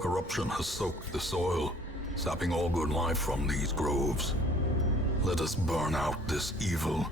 Corruption has soaked the soil, sapping all good life from these groves. Let us burn out this evil.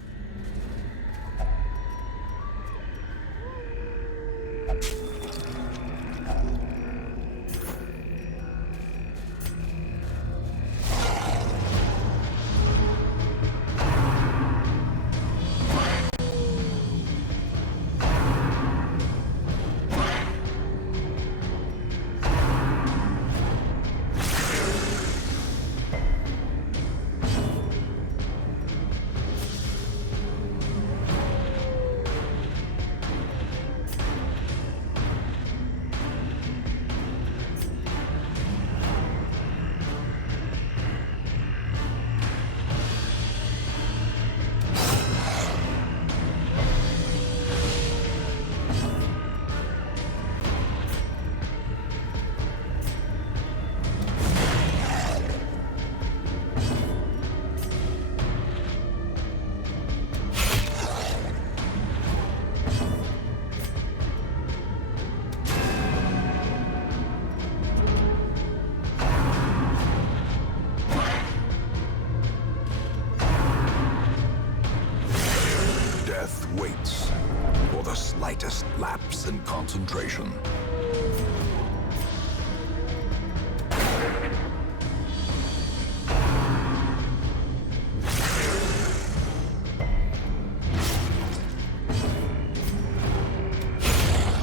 in concentration.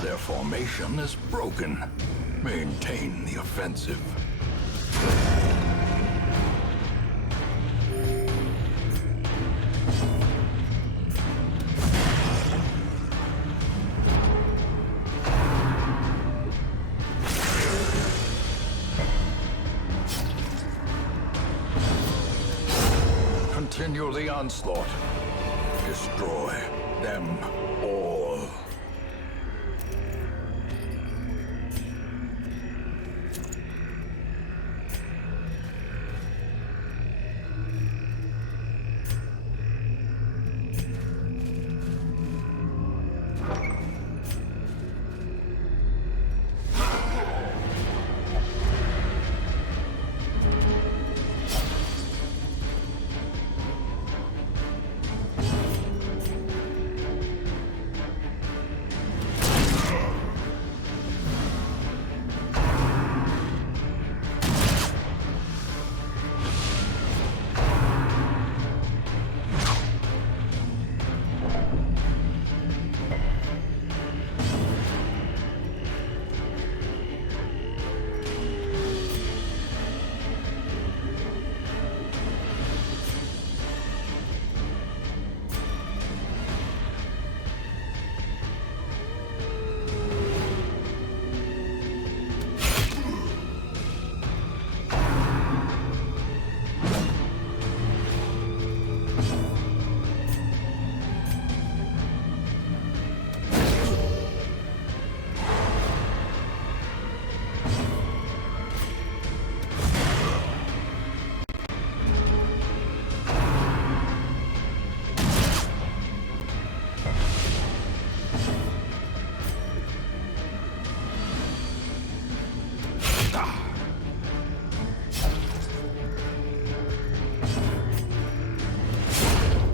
Their formation is broken. Maintain the offensive. Continue the onslaught. Destroy them all.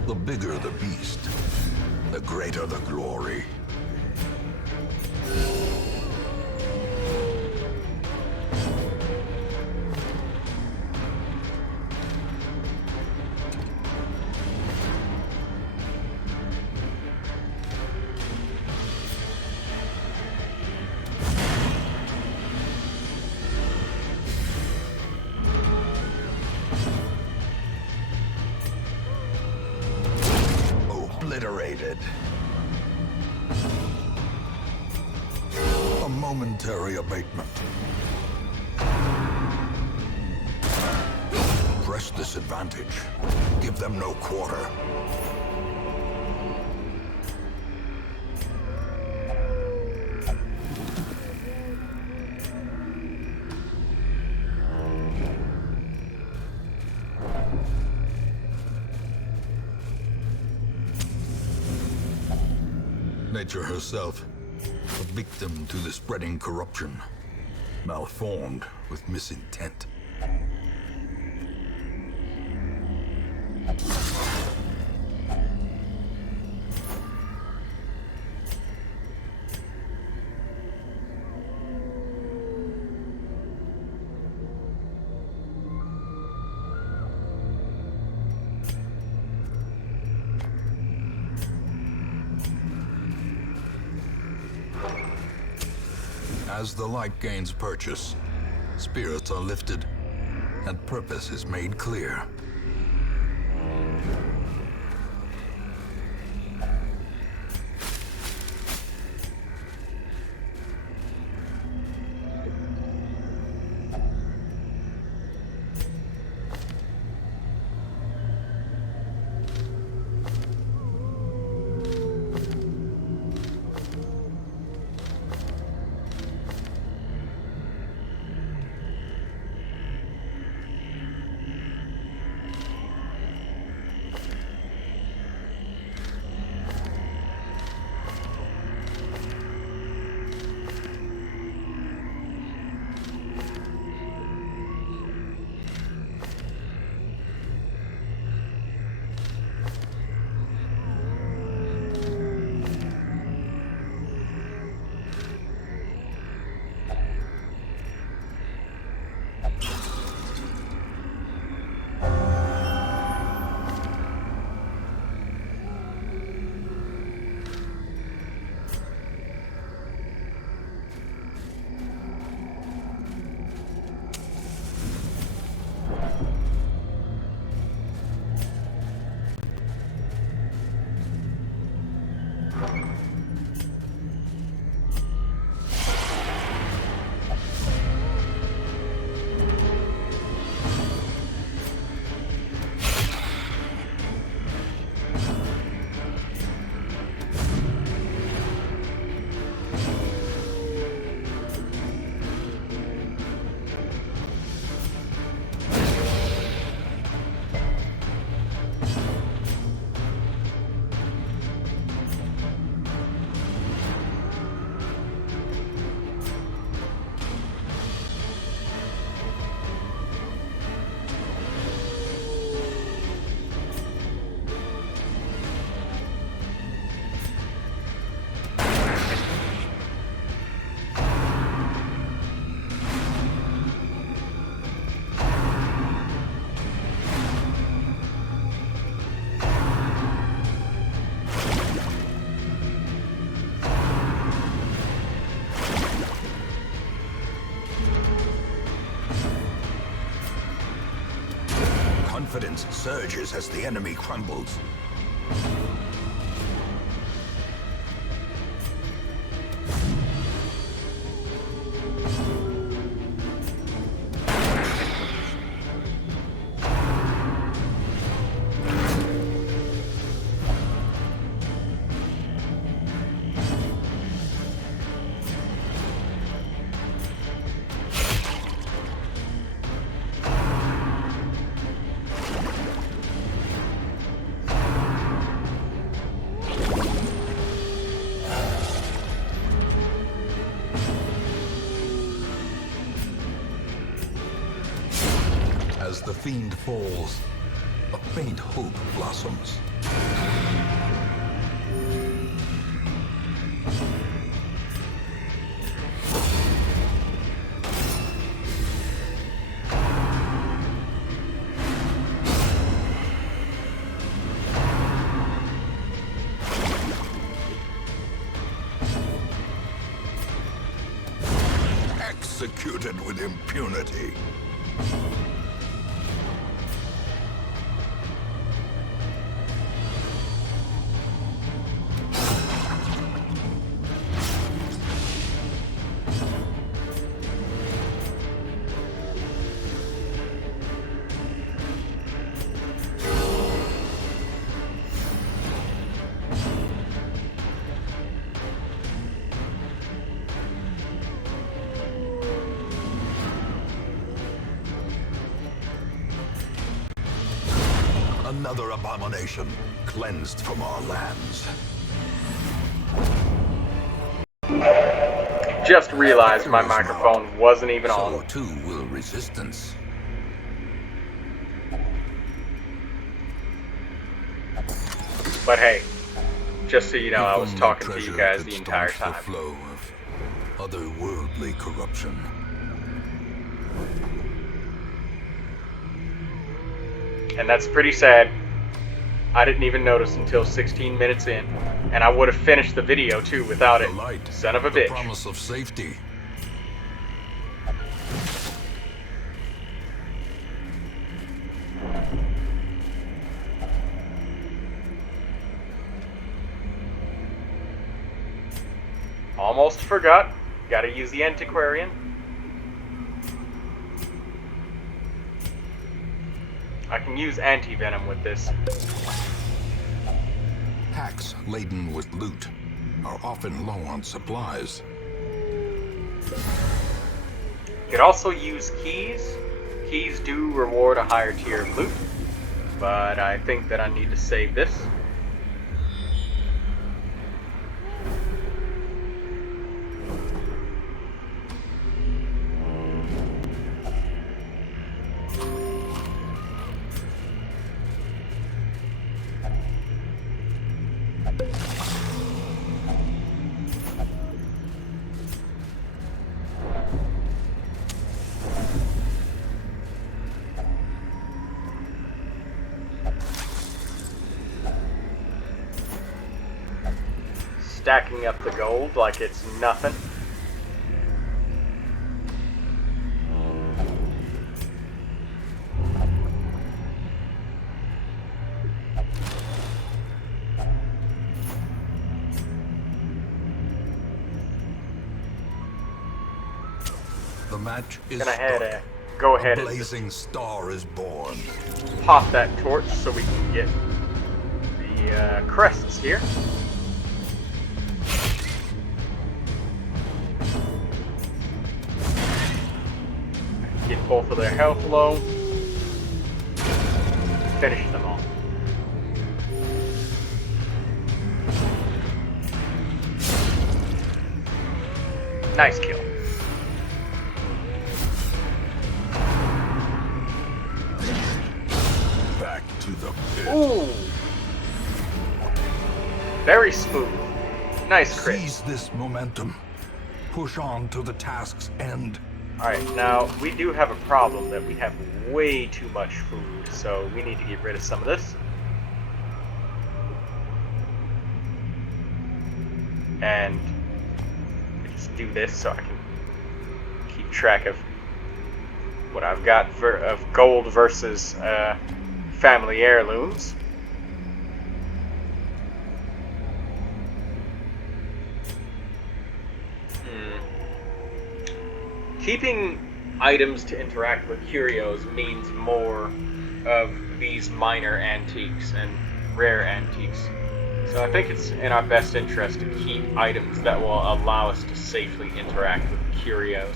The bigger the beast, the greater the glory. Obliterated. A momentary abatement. Press this advantage. Give them no quarter. Nature herself, a victim to the spreading corruption, malformed with misintent. As the light gains purchase, spirits are lifted, and purpose is made clear. Confidence surges as the enemy crumbles. As the fiend falls, a faint hope blossoms. Executed with impunity. Another abomination cleansed from our lands. Just realized my microphone wasn't even on. So too will resistance. But hey, just so you know, I was talking to you guys the entire time. The flow of otherworldly corruption. And that's pretty sad. I didn't even notice until 16 minutes in. And I would have finished the video too without it. The light, Son of a the bitch. promise of safety. Almost forgot. Gotta use the antiquarian. I can use anti-venom with this. Packs laden with loot are often low on supplies. You could also use keys. Keys do reward a higher tier of loot, but I think that I need to save this. Stacking up the gold like it's nothing. The match is Go ahead A and blazing star is born. pop that torch so we can get the crests here. Get both of their health low. Finish them all. Nice kill. Back to the pit. Ooh! Very smooth. Nice crit. Seize this momentum. Push on to the task's end. Alright, now we do have a problem that we have way too much food, so we need to get rid of some of this. And just do this so I can keep track of what I've got of gold versus family heirlooms. Keeping items to interact with curios means more of these minor antiques and rare antiques. So I think it's in our best interest to keep items that will allow us to safely interact with curios.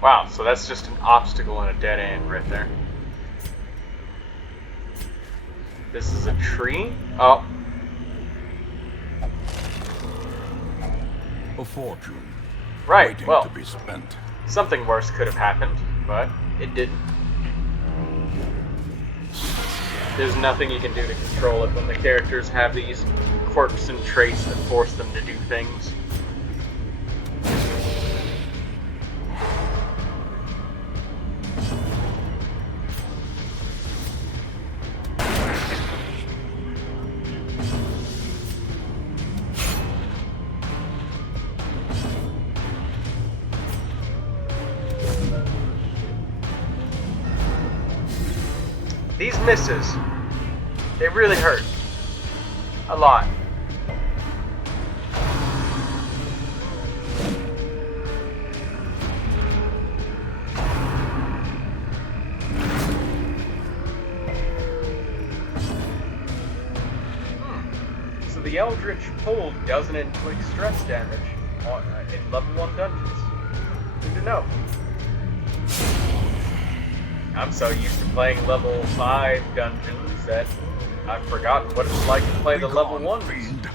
Wow, so that's just an obstacle and a dead end right there. This is a tree? Oh. A fortune. Right, Waiting well, to be spent. something worse could have happened, but it didn't. There's nothing you can do to control it when the characters have these quirks and traits that force them to do things. These misses, they really hurt. A lot. So the Eldritch Pull doesn't inflict stress damage in level 1 dungeons. Good to know. I'm so used to playing level 5 dungeons that I've forgotten what it's like to play the level 1s. Fiend.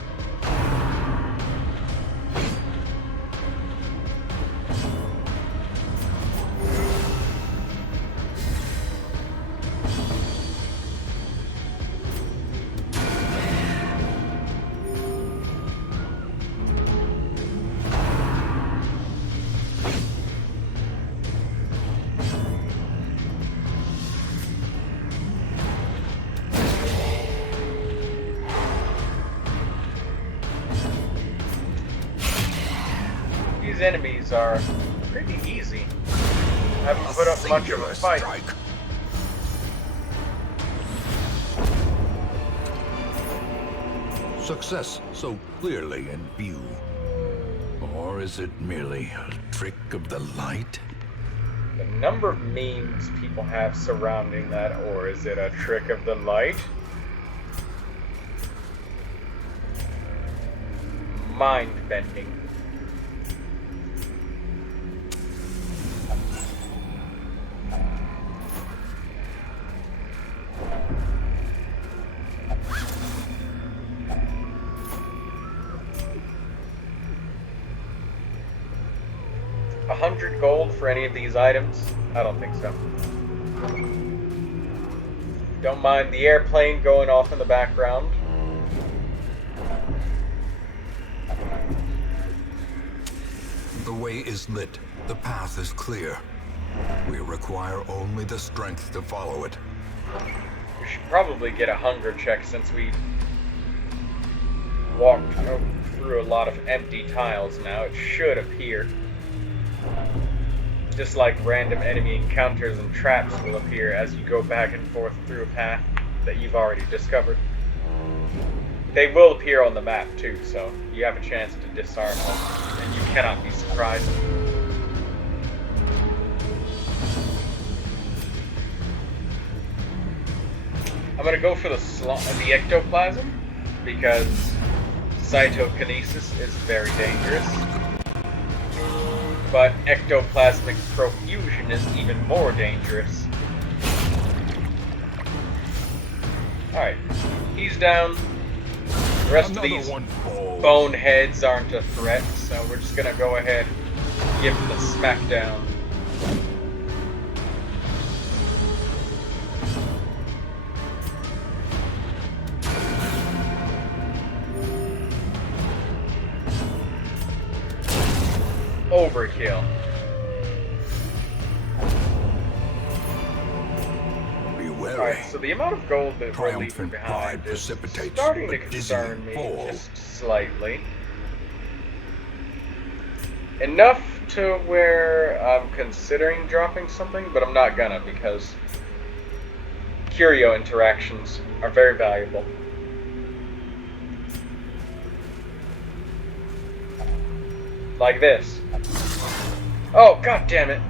These enemies are pretty easy. Haven't put up much of a fight. Strike. Success so clearly in view. Or is it merely a trick of the light? The number of memes people have surrounding that, or is it a trick of the light? Mind-bending. $100 gold for any of these items? I don't think so. Don't mind the airplane going off in the background. The way is lit. The path is clear. We require only the strength to follow it. We should probably get a hunger check since we walked through a lot of empty tiles now. It should appear. Just like random enemy encounters and traps will appear as you go back and forth through a path that you've already discovered. They will appear on the map too, so you have a chance to disarm them, and you cannot be surprised. I'm gonna go for the ectoplasm, because cytokinesis is very dangerous. But ectoplasmic profusion is even more dangerous. Alright, he's down. The rest of these boneheads aren't a threat, so we're just gonna go ahead and give them the smackdown. Overkill. Be wary. Alright, so the amount of gold that we're leaving Triumphant behind pride is precipitates starting to a concern dizzying me fall. just slightly. enough to where I'm considering dropping something, but I'm not gonna because curio interactions are very valuable. Like this. Oh, god damn it.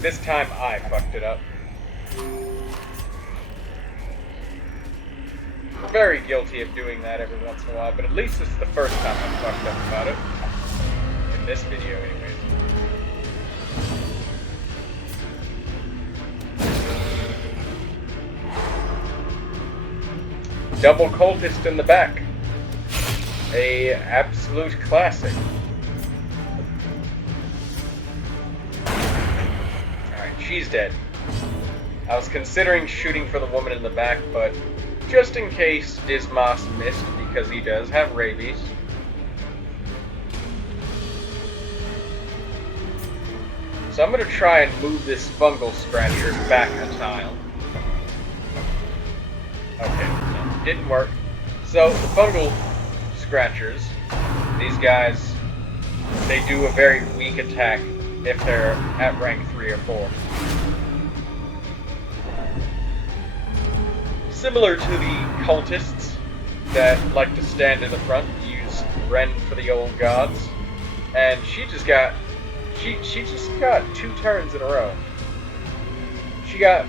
This time I fucked it up. I'm very guilty of doing that every once in a while, but at least it's the first time I fucked up about it. In this video, anyways. Double cultist in the back. A absolute classic. Alright, she's dead. I was considering shooting for the woman in the back, but just in case Dismas missed, because he does have rabies. So I'm going to try and move this fungal scratcher back a tile. Okay, no, didn't work. So the fungal scratchers, these guys, they do a very weak attack if they're at rank 3 or 4. Similar to the cultists that like to stand in the front, use Ren for the old gods, and she just got 2 turns in a row. She got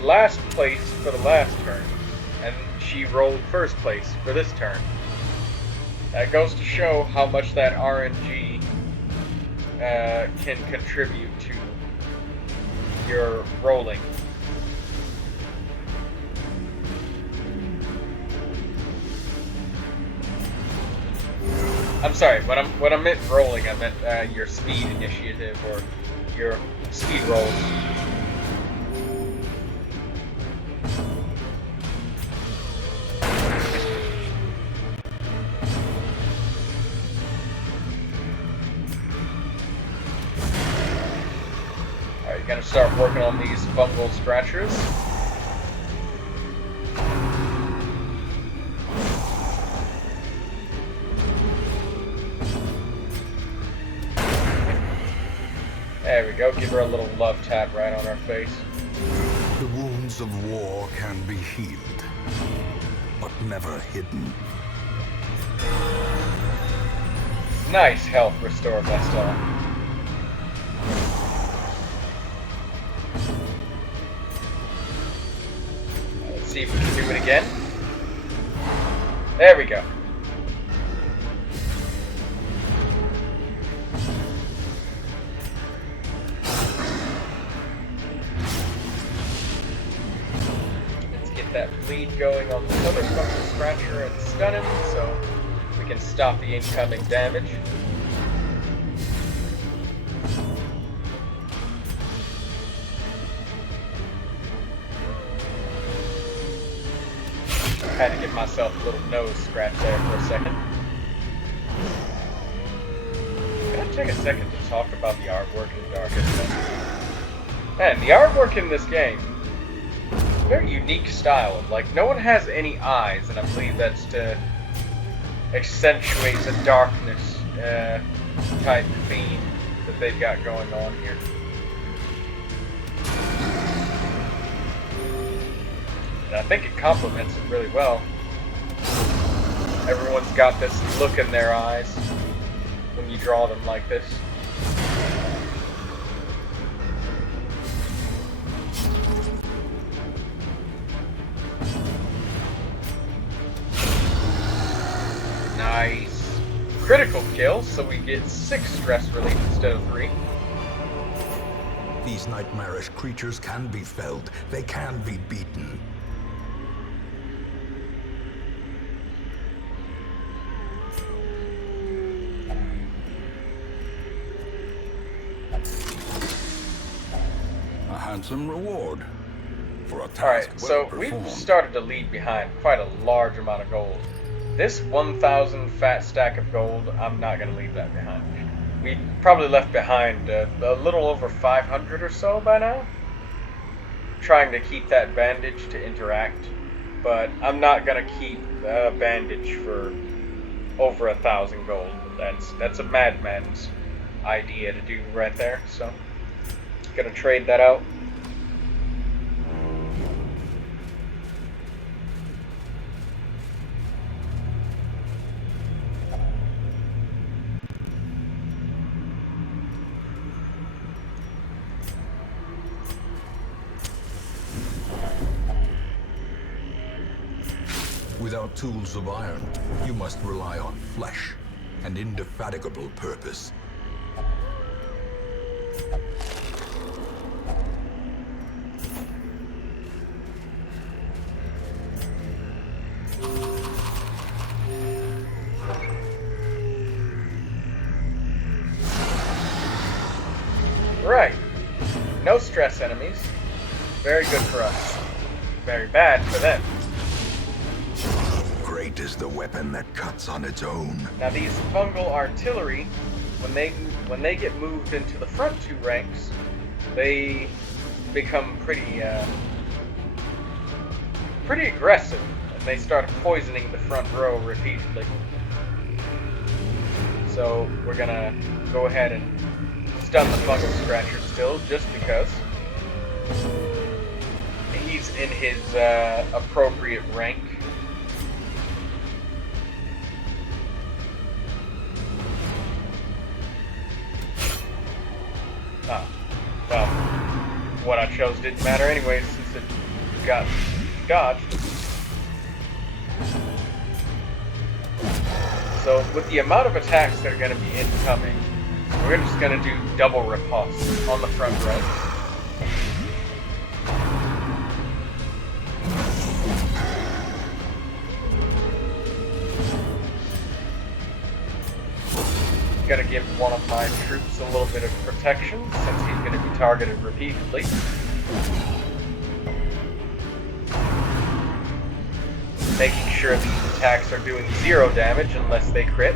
last place for the last turn, and she rolled first place for this turn. That goes to show how much that RNG can contribute to your rolling. I'm sorry, when I meant rolling, I meant your speed initiative or your speed rolls. Alright, you gotta start working on these fungal scratchers. There we go, give her a little love tap right on her face. The wounds of war can be healed, but never hidden. Nice health restore, Vestal. Let's see if we can do it again. There we go. That bleed going on the other fungal scratcher and stun him, so we can stop the incoming damage. I had to give myself a little nose scratch there for a second. Can I take a second to talk about the artwork in Darkest? Man, the artwork in this game, very unique style. Like, no one has any eyes, and I believe that's to accentuate the darkness type theme that they've got going on here. And I think it complements it really well. Everyone's got this look in their eyes when you draw them like this. Nice. Critical kill, so we get 6 stress relief instead of 3. These nightmarish creatures can be felled. They can be beaten. A handsome reward for a task Alright, well so performed. we've started to leave behind quite a large amount of gold. This 1,000 fat stack of gold, I'm not going to leave that behind. We probably left behind a little over 500 or so by now. Trying to keep that bandage to interact but I'm not gonna keep a bandage for over 1,000 gold. That's a madman's idea to do right there. So, gonna trade that out. Without tools of iron, you must rely on flesh and indefatigable purpose. Right. No stress enemies. Very good for us. Very bad for them. Great is the weapon that cuts on its own. Now these fungal artillery, when they get moved into the front two ranks, they become pretty aggressive, and they start poisoning the front row repeatedly. So we're gonna go ahead and stun the fungal scratcher still, just because he's in his appropriate rank. Well, what I chose didn't matter anyways, since it got dodged. So, with the amount of attacks that are going to be incoming, we're just going to do double riposte on the front row. Gonna give one of my troops a little bit of protection since he's gonna be targeted repeatedly. Making sure these attacks are doing 0 damage unless they crit.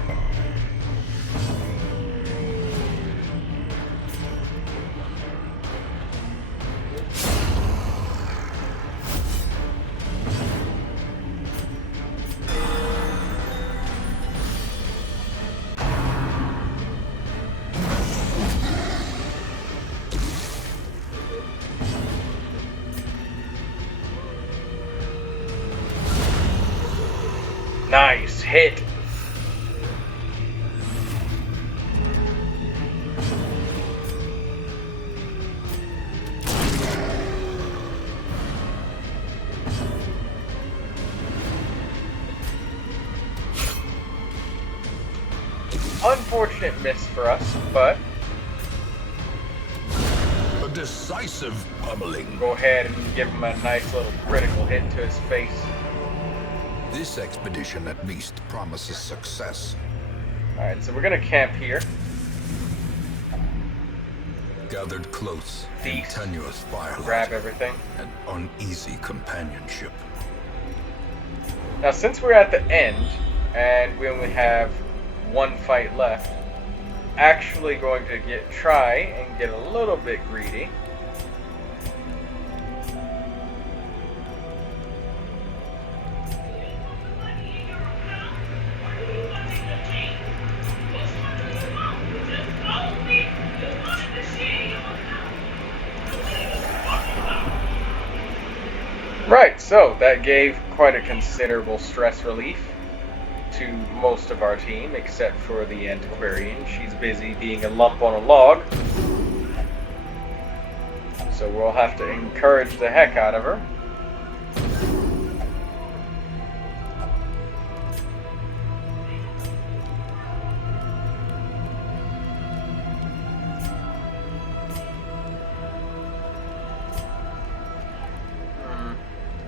Nice hit. Unfortunate miss for us, but A decisive pummeling. go ahead and give him a nice little critical hit to his face. This expedition at least promises success. Alright, so we're gonna camp here. Gathered close in Feast. tenuous firelight Grab everything. and uneasy companionship. Now, since we're at the end, and we only have one fight left, actually going to try and get a little bit greedy. Right, so that gave quite a considerable stress relief to most of our team, except for the antiquarian. She's busy being a lump on a log. So we'll have to encourage the heck out of her.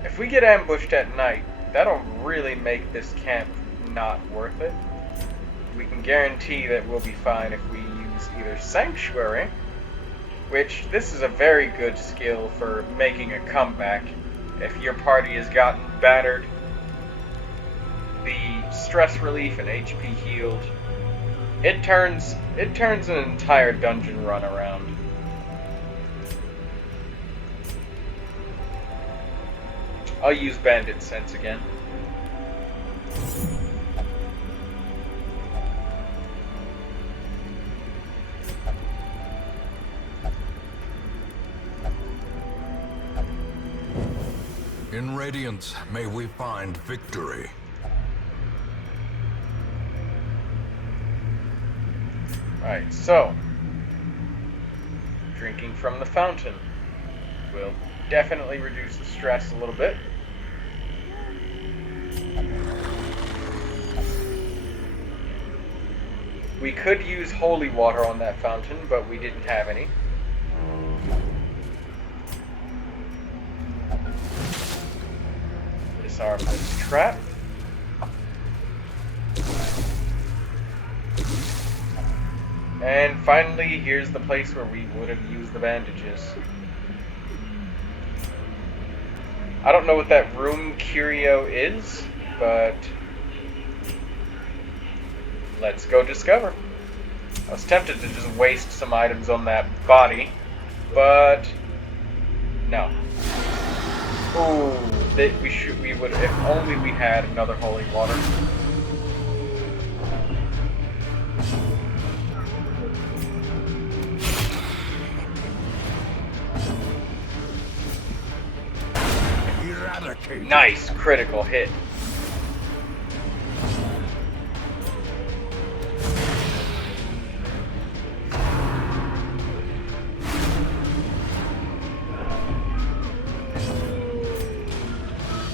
If we get ambushed at night, that'll really make this camp not worth it. We can guarantee that we'll be fine if we use either Sanctuary, which this is a very good skill for making a comeback. If your party has gotten battered, the stress relief and HP healed, it turns an entire dungeon run around. I'll use bandit sense again. In Radiance, may we find victory. Right, so drinking from the fountain will definitely reduce the stress a little bit. We could use holy water on that fountain, but we didn't have any. Disarm this trap. And finally, here's the place where we would have used the bandages. I don't know what that room curio is, but let's go discover. I was tempted to just waste some items on that body, but no. Ooh, we would, if only we had another holy water. Nice critical hit.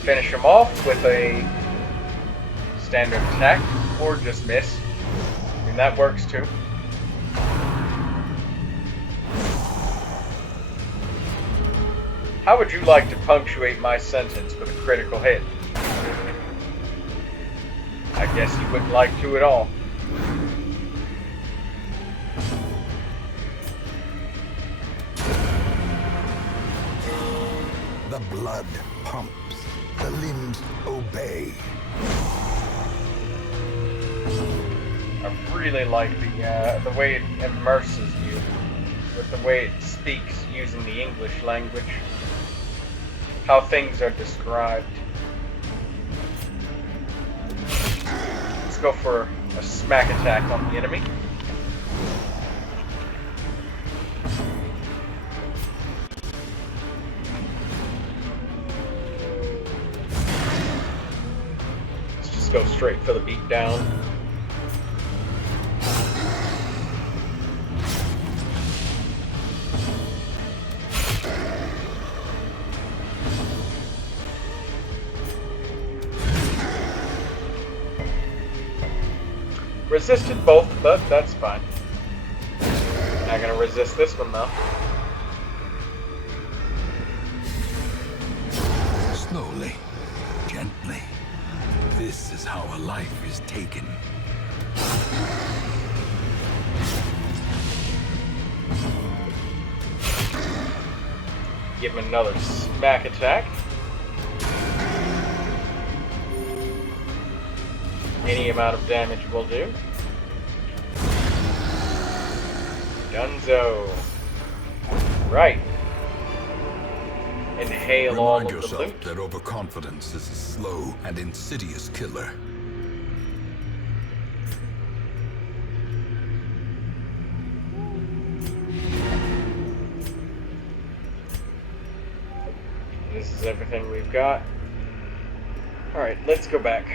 Finish him off with a standard attack, or just miss. I mean, that works too. How would you like to punctuate my sentence with a critical hit? I guess you wouldn't like to at all. The blood pumps, the limbs obey. I really like the way it immerses you, with the way it speaks using the English language. How things are described. Let's go for a smack attack on the enemy. Let's just go straight for the beat down. Resisted both, but that's fine. Not gonna resist this one though. Slowly, gently. This is how a life is taken. Give him another smack attack. Any amount of damage will do. Dunzo. Right. Inhale all Remind of the yourself loot. that overconfidence is a slow and insidious killer. This is everything we've got. Alright, let's go back.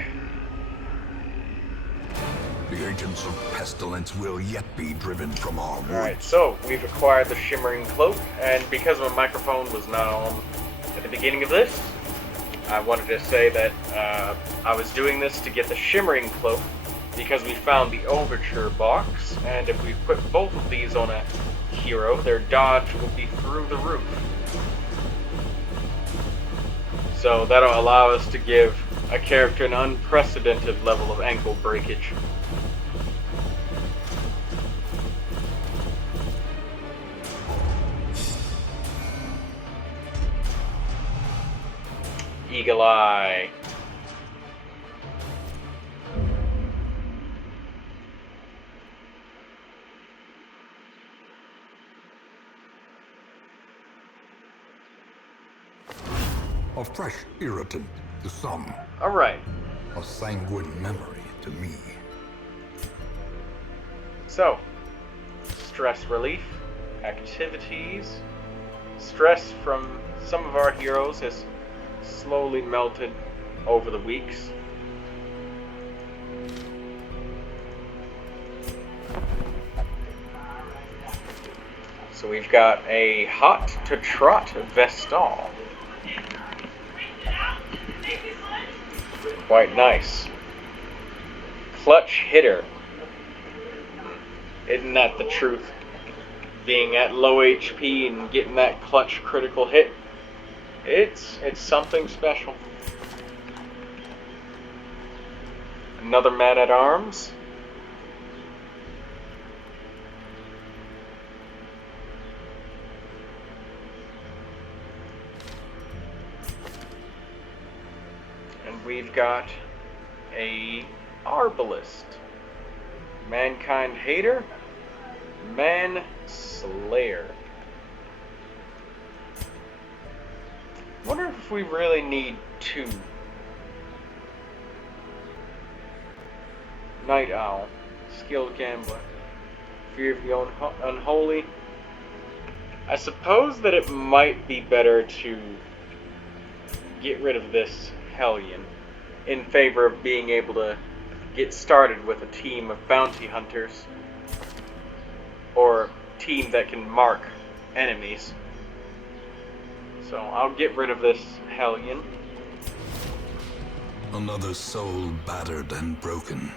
The agents of pestilence will yet be driven from our woods. Alright, so we've acquired the Shimmering Cloak, and because my microphone was not on at the beginning of this, I wanted to say that I was doing this to get the Shimmering Cloak because we found the Overture box, and if we put both of these on a hero, their dodge will be through the roof. So that'll allow us to give a character an unprecedented level of ankle breakage. Eagle Eye. A fresh irritant to some, Alright, a sanguine memory to me. so, stress relief, activities. Stress from some of our heroes has slowly melted over the weeks. So we've got a hot to trot Vestal. Quite nice. Clutch hitter. Isn't that the truth? Being at low HP and getting that clutch critical hit, it's something special. Another man-at-arms. And we've got a Arbalist. Mankind Hater. Man Slayer. Wonder if we really need two. Night Owl. Skilled Gambler. Fear of the Unholy. I suppose that it might be better to get rid of this Hellion in favor of being able to get started with a team of bounty hunters. Or team that can mark enemies. So I'll get rid of this Hellion. Another soul battered and broken,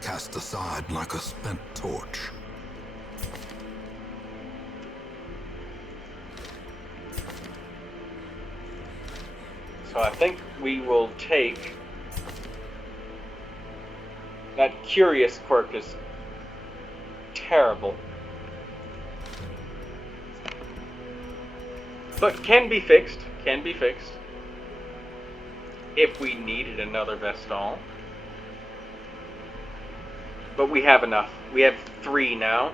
cast aside like a spent torch. So I think we will take that Curious quirk is terrible. But can be fixed. If we needed another Vestal. But we have enough. We have 3 now.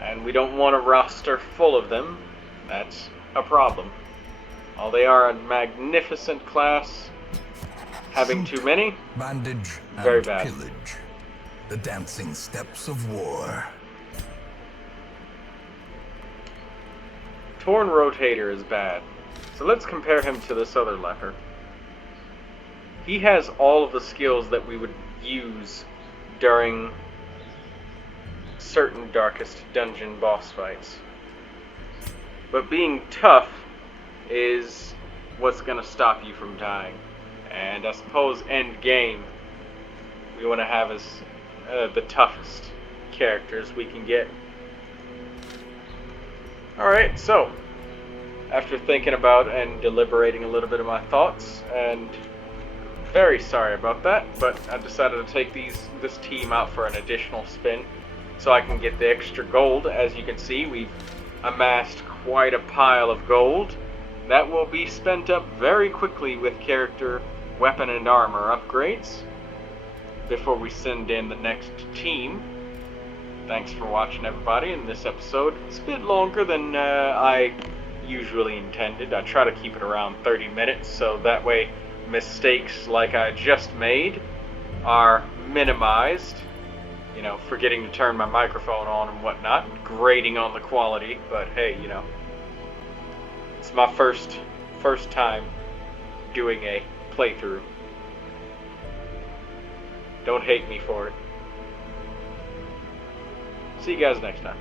And we don't want a roster full of them. That's a problem. While they are a magnificent class, having too many, bandage, very and bad. pillage. The dancing steps of war. Torn Rotator is bad. So let's compare him to this other leper. He has all of the skills that we would use during certain Darkest Dungeon boss fights. But being tough is what's going to stop you from dying. And I suppose end game, we want to have as the toughest characters we can get. Alright, so, after thinking about and deliberating a little bit of my thoughts, and very sorry about that, but I decided to take this team out for an additional spin, so I can get the extra gold. As you can see, we've amassed quite a pile of gold. That will be spent up very quickly with character, weapon, and armor upgrades, before we send in the next team. Thanks for watching, everybody, in this episode. It's a bit longer than I usually intended. I try to keep it around 30 minutes, so that way mistakes like I just made are minimized. You know, forgetting to turn my microphone on and whatnot, grading on the quality, but hey, you know, it's my first time doing a playthrough. Don't hate me for it. See you guys next time.